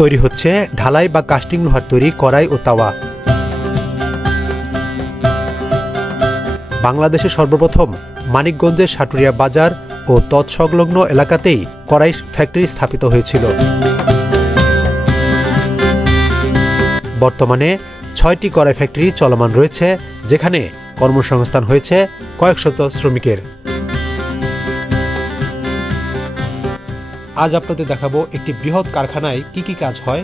তৈরি হচ্ছে ঢালাই বা কাস্টিং লোহার তৈরি কড়াই ও তাওয়া। বাংলাদেশে সর্বপ্রথম মানিকগঞ্জের সাটুরিয়া বাজার ও তৎসংলগ্ন এলাকাতেই কড়াই ফ্যাক্টরি স্থাপিত হয়েছিল। বর্তমানে ৬টি কড়াই ফ্যাক্টরি চলমান রয়েছে, যেখানে কর্মসংস্থান হয়েছে কয়েক শত শ্রমিকের। আজ আপনাদের দেখাবো একটি বৃহৎ কারখানায় কি কি কাজ হয়,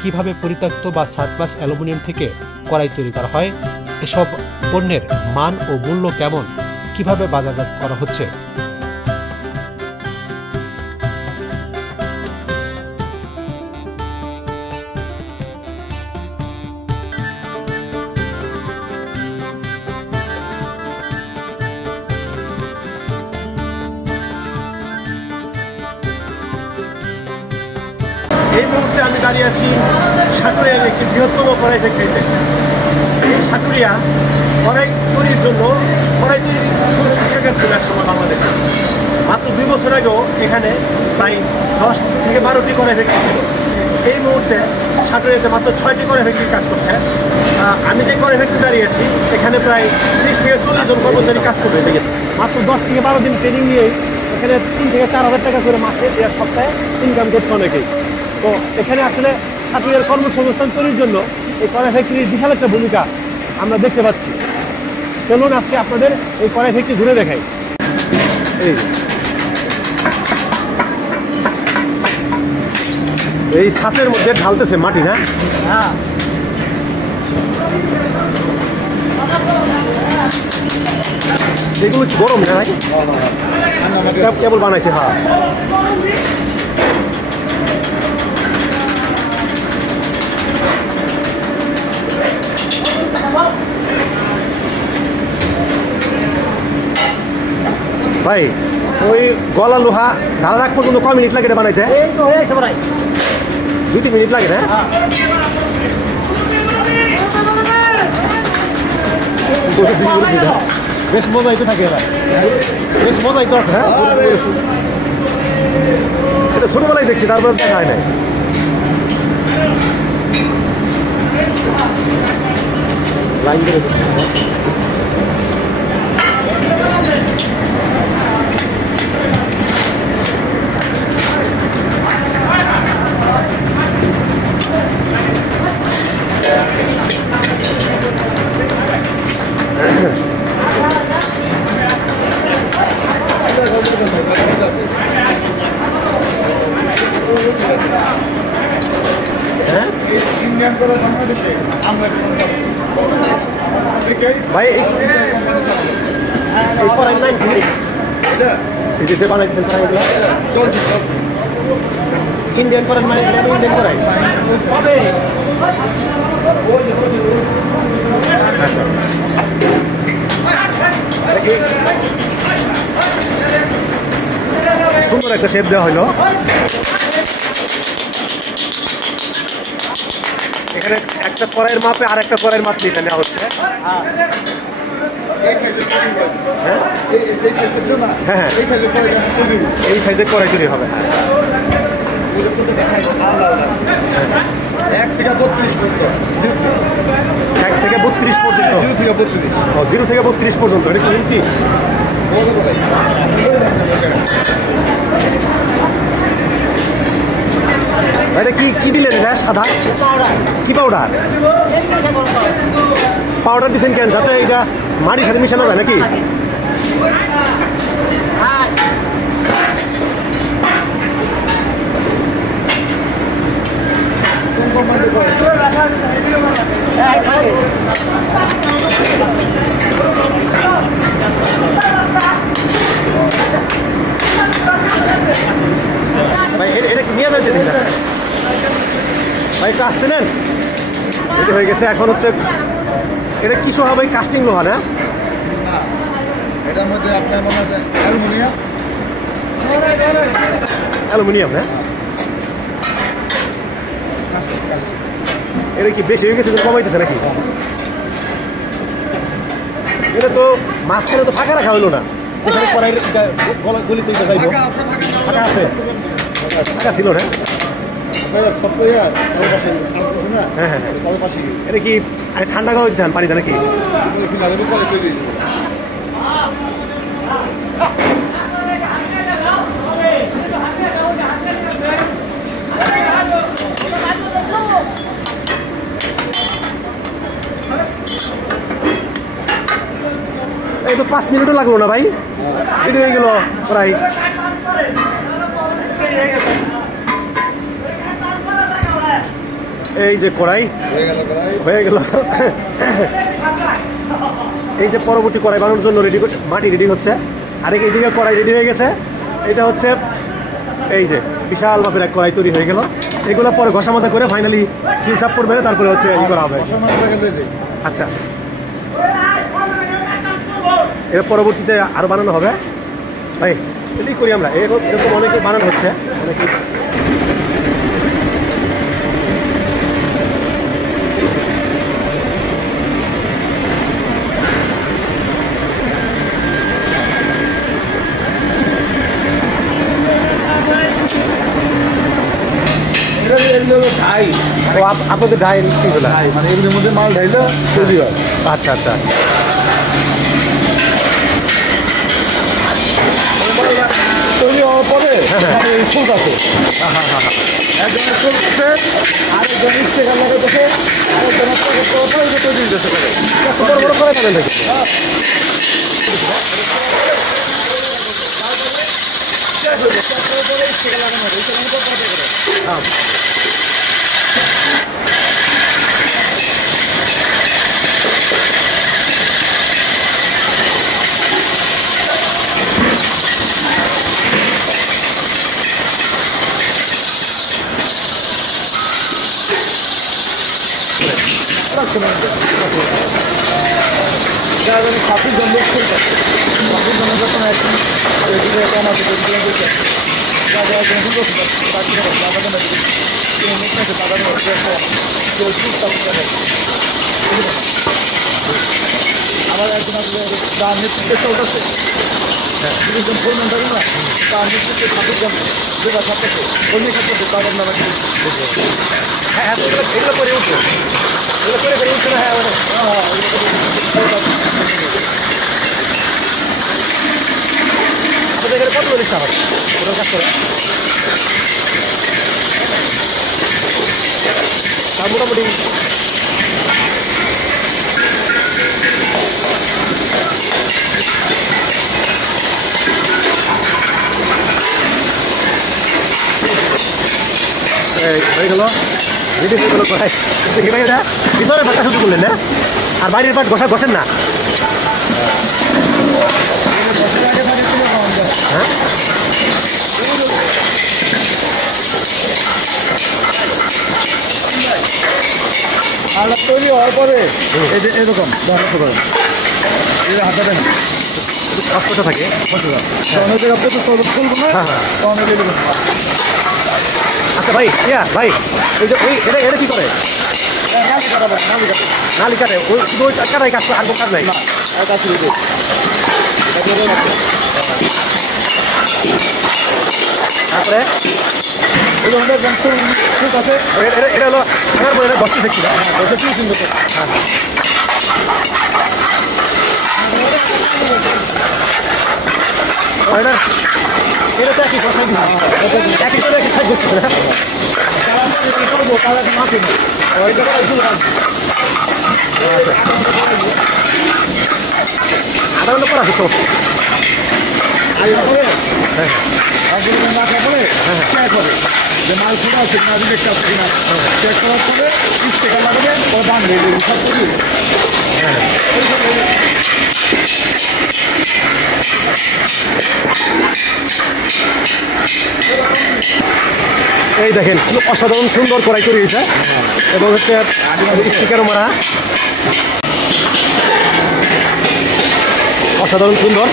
কিভাবে পরিত্যক্ত বা সারপ্লাস অ্যালুমিনিয়াম থেকে কড়াই তৈরি করা হয়, এসব পণ্যের মান ও মূল্য কেমন, কিভাবে বাজারজাত করা হচ্ছে। এই মুহূর্তে আমি দাঁড়িয়ে আছি সাটুরিয়ার একটি বৃহত্তম কড়াই ফ্যাক্টরিতে। এই সাটুরিয়া কড়াই তৈরির জন্য কড়াই তৈরি সুশিক্ষাগার ছিল একসময় বাংলাদেশে। মাত্র 2 বছর আগেও এখানে প্রায় 10 থেকে 12টি কড়াই ফ্যাক্টরি ছিল। এই মুহূর্তে সাটুরিয়াতে মাত্র 6টি কড়াই ফ্যাক্টরি কাজ করছে। আমি যে কড়াই ফ্যাক্টরি দাঁড়িয়েছি এখানে প্রায় 30 থেকে 40 জন কর্মচারী কাজ করবে। মাত্র 10 থেকে 12 দিন ট্রেনিং নিয়েই এখানে 3 থেকে 4 হাজার টাকা করে মাসে সপ্তাহে ইনকাম করছে অনেকেই। তো এখানে আসলে সাটুরিয়ার কর্মসংস্থান তৈরির জন্য এই কড়াই ফ্যাক্টরির বিশাল একটা ভূমিকা আমরা দেখতে পাচ্ছি। চলুন আজকে আপনাদের এই কড়াই ফ্যাক্টরি ঘুরে দেখাই। এই ছাতের মধ্যে ঢালতেছে মাটি, না? হ্যাঁ, এগুলো গরম না ভাই, কেবল বানাইছে। হ্যাঁ, ভাই ওই গলা লোহা ঢালা রাখ পর্যন্ত কয় মিনিট লাগে এটা বানাইতে? 2-3 মিনিট লাগে না? বেশ মজাই তো থাকে, বেশ মজাই তো আছে। হ্যাঁ, এটা ছোটবেলায় দেখছি, তারপরে দেখা হয় নাই। লাইন ধরে ভাই ইন্ডিয়ান করাই মানে ইন্ডিয়ান করাই। সুন্দর একটা শেপ দেওয়া হইলো। এখানে একটা কড়াইয়ের মাপে আর একটা কড়াইয়ের মাপ নিতে নেওয়া হচ্ছে। হ্যাঁ, এই সাইজে কড়াই তৈরি হবে। 1 থেকে 32 পর্যন্ত। 1 থেকে 32 পর্যন্ত, 0 থেকে 32 পর্যন্ত। এটা কি ইঞ্চি? এটা কি দিলেন? এটা সাদা কি পাউডার? পাউডার দিচ্ছেন কেন? যাতে এটা মাটির সাথে মিশানো যায় নাকি? ভাই এটা কি নিয়ে যাচ্ছে ভাই? আসতে নেন, এটা হয়ে গেছে। এখন হচ্ছে এটা কিসু হবে? কাস্টিং লোহা না? এটার মধ্যে আপনার মনে আছে অ্যালুমিনিয়াম। অ্যালুমিনিয়াম না? এটা কি বেশি হয়ে গেছে, কমাইতেছে নাকি? এটা তো মাঝখানে তো ফাঁকা রাখা হলো না, যেখানে কড়াই গলি তুলতে যাইব। ফাঁকা আছে। টাকা ছিল না? হ্যাঁ হ্যাঁ, এটা কি ঠান্ডা খাওয়া দিচ্ছেন পানিতে নাকি? এই তো 5 মিনিটও লাগলো না ভাই, রেডি হয়ে গেল প্রায়। এই যে কড়াই হয়ে গেল। এই যে পরবর্তী কড়াই বানানোর জন্য রেডি করছে, মাটি রেডি হচ্ছে। আর এইদিকে কড়াই রেডি হয়ে গেছে। এটা হচ্ছে এই যে বিশাল ভাবে এক কড়াই তৈরি হয়ে গেল। এগুলো পরে ঘষা মাজা করে ফাইনালি সিল সাপ করবে, তারপরে হচ্ছে ই করা হবে। আচ্ছা, এর পরবর্তীতে আরো বানানো হবে ভাই, এটাই করি আমরা। এরকম অনেকে বানানো হচ্ছে, অনেকে আপনাদের ডাই মানে এগুলোর মধ্যে মাল ঢাইলে তৈরি হয়। আচ্ছা আচ্ছা, তৈরি হওয়ার পরে সুদ আছে, একজনের সুদ আছে, আরেকজন স্টেকার লাগাইতেছে, আরেকজনের তৈরি দিতেছে। বড় বড় করে পাবেন নাকি? ছাব্বিশ জন লোক খেলতে, ছাব্বিশ জনের যখন একদিন কম আছে, আমার একজন আসলে তার নেতৃত্বে চলতেছে, তিরিশজন ফোরম্যান থাকবে না, তার নেতৃত্বে 26 জন যেটা থাকতেছে কর্মী থাকতেছে, তার আপনারা হ্যাঁ হ্যাঁ এগুলো করে উঠছে, এগুলো করে করে উঠছে না। হ্যাঁ আপনাদের এখানে কত লিখতে হবে ওটার কাজ করে? আর মোটামুটি হয়ে গেল, রেডি হয়ে গেল কড়াই। দেখি ভাই ওটা ভিতরে পাটটা শুধু করলেন না, আর বাইরের পাট ঘষেন না? হ্যাঁ আর তৈরি হওয়ার পরে এই যে এরকম হাতটা দেখেন কষ্টটা থাকে, অনেক জায়গা প্রচুর খুলবো না। আচ্ছা ভাই, ভাই ওই যে ওই এটা কি করে? নালি কাটে, ওই শুধু ওই কাটাই কাজ, আর কাজ নাই। তারপরে ঠিক আছে, এটা হলো আমার বলে বসতে দেখছি না, এটা তো একই কথা, একই করে একই কাজ করছে না। করবো তাহলে মাফি না, আধা ঘন্টা পর আসে তো মাথা করে চেক হবে যে মাল খোলা আছে কিনা, রিজেক্ট আছে কিনা, চেক করার পরে স্টিকার লাগাবে, ও দাম নেই সব কিছু। এই দেখেন অসাধারণ সুন্দর কড়াই তৈরি হয়েছে, এবং হচ্ছে স্টিকারও মারা, অসাধারণ সুন্দর।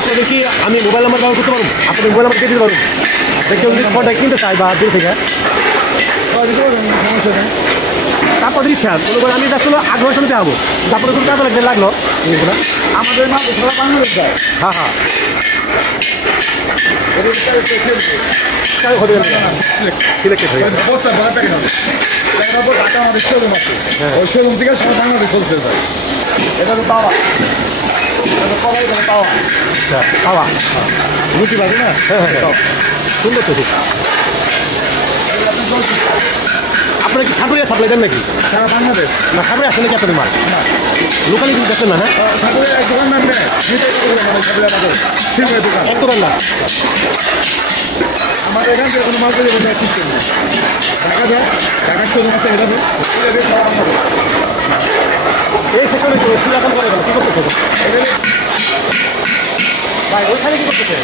আপনাদের কি আমি মোবাইল নাম্বার ব্যবহার করতে পারবো? আপনাদের মোবাইল নাম্বার দিয়ে দিতে পারবো, কেউ যদি কন্ট্যাক্ট কিনতে চাই বা দূর থেকে? আপনাদের ইচ্ছা, মনে করেন আমি আসলে আগ্রহ শুনতে হবো, তারপরে কোনো কাজ লাগলো এগুলো? আমাদের মাল সারা বাংলাদেশ যায়। হ্যাঁ হ্যাঁ এটা সিলেক্টেড হয়ে গেছে। বস্তা বড় প্যাকেট হবে। প্যাকেটের উপর ঢাকা আমাদের শোরুম আছে। ওই শোরুম থেকে সারা বাংলাদেশ হোলসেল যায়। এটা তো তাওয়া। এটা তো কড়াই, এটা তাওয়া। আচ্ছা খাওয়া রুটি ভাজি না? হ্যাঁ হ্যাঁ সুন্দর তো খুব। আপনারা কি সাগরিয়া সাপ্লাই দেন নাকি? সারা বাংলাদেশ। না সাগরে আসে নাকি আপনাদের মাল? লোকালি কিন্তু দেখেন না, হ্যাঁ সাগরে এক দোকানদার নেয়। নিতে করে মানে সাগরে বাজার। সিমের দোকান। এক দোকান না। আমাদের এখান থেকে কোনো মাল তৈরি করতে সিস্টেম নেই। ঢাকা যায়, ঢাকার শোরুম আছে এটা তো। সারা বাংলাদেশ। এই সেক্টরে সিলেকশন করে গেল, কী করতেছে ভাই? ওইখানে কী করতেছে?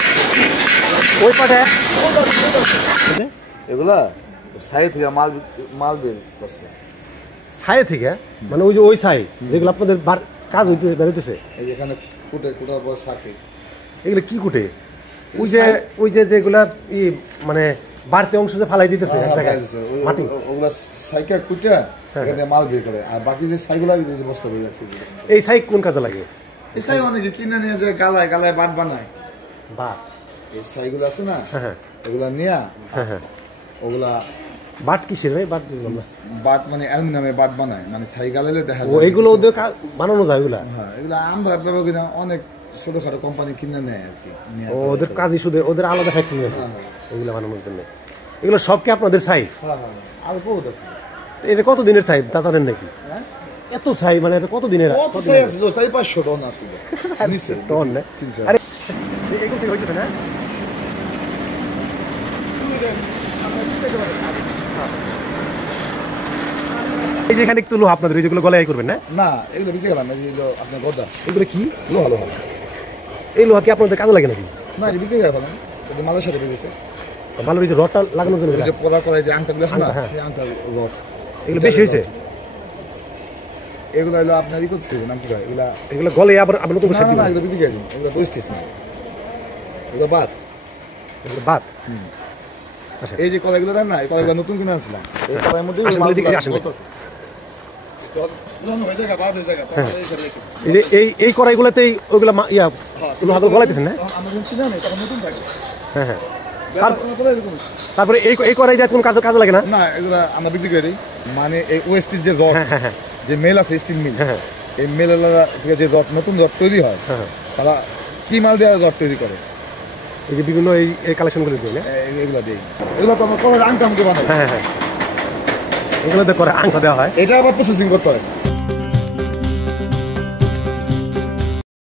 ওই পাটে এগুলা সাইড থেকে মাল বের করছে। ছায়ে থেকে, মানে ওই যে ওই ছাই যেগুলো আপনাদের কাজ হইতে বেরোতেছে, এই এখানে কুটার পর সাথে এগুলো কি কুটে? ওই যে যেগুলা মানে বাড়তি অংশ যে ফালাই দিতেছে এক জায়গায় মাটি, ওগুলা সাইকেল কুটা এখানে মাল বের করে। আর বাকি যে সাইগুলা বস্তা বের আছে। এই ছাই কোন কাজে লাগে? এই সাই অনেকে কিনে নিয়ে যায়, গালায় গালায় বাট বানায়। বা এই সাইগুলো আছে না, হ্যাঁ এগুলা নিয়ে হ্যাঁ হ্যাঁ ওগুলা বাট কিসের ভাই? বাট বুঝলাম না। বাট মানে অ্যালুমিনিয়ামের বাট বানায়, মানে ছাই গালালে দেখা ও যায়। এইগুলো ওদের বানানো যায় ওগুলা? হ্যাঁ, এগুলা আমরা ব্যবহার করি না, অনেক ছোটখাটো কোম্পানি কিনে নেয় আর কি। ও ওদের কাজই শুধু, ওদের আলাদা ফ্যাক্টরি আছে এগুলো বানানোর জন্য। এগুলো সব কি আপনাদের ছাই? হ্যাঁ হ্যাঁ, আর বহুত আছে। এটা কত দিনের ছাই তা জানেন নাকি? এত ছাই মানে এটা কত দিনের? কত ছাই আছে? 500 টন আছে নিচে টন না? কিনছে। আরে এগুলো থেকে হইতেছে না? এই যেখানে একটু লোহা আপনাদের, এই যেগুলো গলায় করবেন না? না, এগুলো বিক্রি গেলাম, এই যে আপনার গদা। এগুলো কি লোহা? লোহা এই লোহা কি আপনাদের কাজে লাগে নাকি? না, এটা বিক্রি গেলাম, এটা মালের সাথে বিক্রি। ভালো এই যে রডটা লাগানোর জন্য যে পদা করে যে আংটাগুলো আছে না, হ্যাঁ। এই আংটা রড এগুলো বেশি হয়েছে? এগুলো হলো আপনার ই করতে হবে, নাম কি হয় এগুলা? এগুলো গলে আবার আবার নতুন না সাথে না, এগুলো বিক্রি গেলাম, এগুলো ওয়েস্টেজ না, এগুলো বাদ। বাদ। এই যে কলাইগুলো দেন না, এই কলাইগুলো নতুন কিনে আনছিলাম। এই কলাইয়ের মধ্যে আসলে মালগুলো এদিকে আসেন। বলতেছে। হয়ে যায়, বাদ হয়ে যায়। এই যে এই কড়াইগুলোতেই ওইগুলো লোহাগুলো গলাইতেছেন না? আমরা যখন কিনে আনি তখন নতুন থাকে। হ্যাঁ হ্যাঁ। এরকম। তারপরে এই কড়াই যায় কোনো কাজে লাগে না? না, এগুলো আমরা বিক্রি করে দিই। মানে এই ওয়েস্টেজ যে রড, হ্যাঁ হ্যাঁ যে মেল আছে স্টিল মিল, হ্যাঁ এই মেলেরা থেকে যে রড, নতুন রড তৈরি হয়, হ্যাঁ। তারা কি মাল দেওয়া রড তৈরি করে, এই যে বিভিন্ন এই কালেকশনগুলো দিয়ে না? এগুলো দিই। এগুলো তো আমরা কোনো আংটা আমাকে বানাই। হ্যাঁ হ্যাঁ, এগুলোতে করে আংটা দেওয়া হয়। এটা আবার প্রসেসিং করতে হয়।